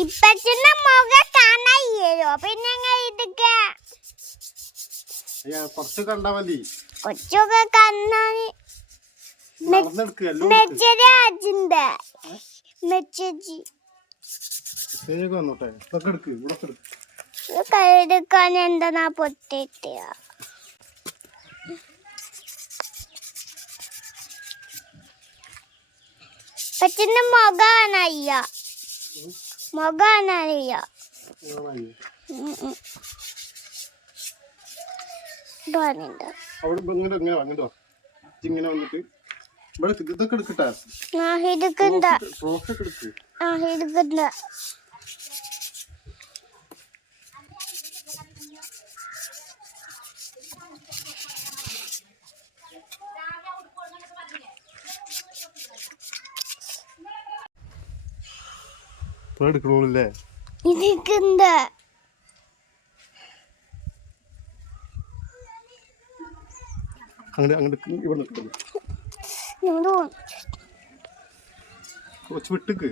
ഇപ്പച്ചന്റെ മുഖം കാണായില്ലോ പിന്നെ കുറച്ച് കണ്ടാ മതി. കൊച്ചൊക്കെ അജിന്റെ. മെച്ചജി വന്നോട്ടെ ഇതൊക്കെ എടുക്ക് ഇവിടെ എടുക്ക്. കൈയെടുക്കാൻ എന്താ പൊട്ടിട്ടിയ പച്ചന്റെ മുഖാണ് അയ്യ. മുഖമാണ് അയ്യ ഇങ്ങനെ വന്നിട്ട്? ഇവിടെ. ഇതൊക്കെ എടുക്കട്ടെ? ആ ഇടുക്കണ്ട ഇപ്പൊ എടുക്കണോല്ലേ ഇവിടെ നിൽക്കുന്നു കുറച്ച് വിട്ടുക്ക്.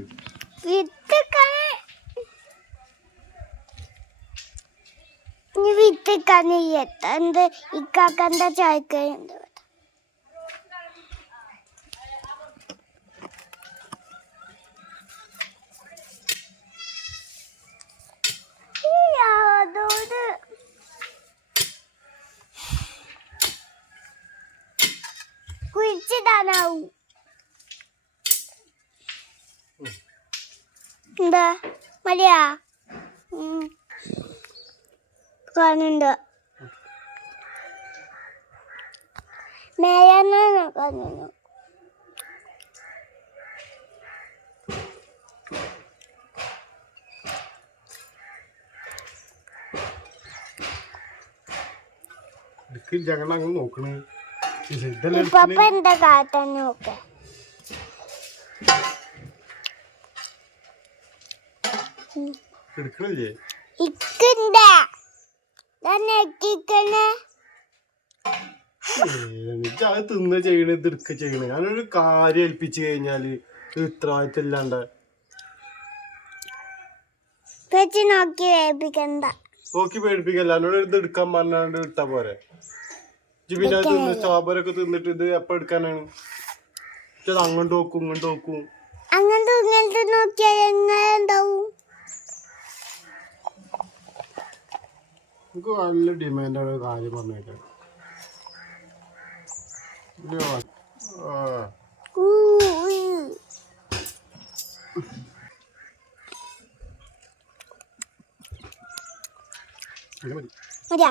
എത്തണ്ട് ചായക്കുണ്ട് കുഴിച്ചിടാനാവും എന്താ? മതിയാ. കാണുന്നുണ്ട്. മേയാനാണ് കാണുന്നു. ഞങ്ങൾ അങ്ങ് നോക്കണ്. എന്താ കാട്ടാൻ നോക്ക. എടുക്കണില്ലേ? ഇക്കണ്ട. അത് തിന്ന ചെയ്യണ ഇത് എടുക്ക ചെയ്യണ. ഞാനൊരു കാര്യം ഏൽപ്പിച്ചു കഴിഞ്ഞാൽ ഉത്തരവാദിത്തമില്ലാണ്ട് നോക്കി വേപ്പിക്കണ്ട നോക്കി പേടിപ്പിക്കല്ല എന്നോട് ഇത് എടുക്കാൻ പറഞ്ഞാണ്ട് വിട്ടാ പോരെ. അത് തിന്ന് സ്ട്രോബെറി ഒക്കെ തിന്നിട്ട് ഇത് എപ്പ എടുക്കാനാണ്. ഇജ്ജ് അങ്ങോട്ട് നോക്കും ഇങ്ങോട്ട് നോക്കും. അങ്ങനത്തെ ഇങ്ങനത്തെ നോക്കിയാൽ എങ്ങനെ ഉണ്ടാവും? എനിക്ക് നല്ല ഡിമാൻഡാണ് കാര്യം പറഞ്ഞേക്കാൻ. ഉയ്. മതിയാ.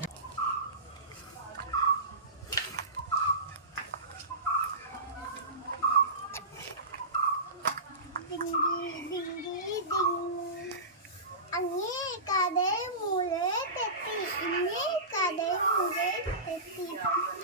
Yeah.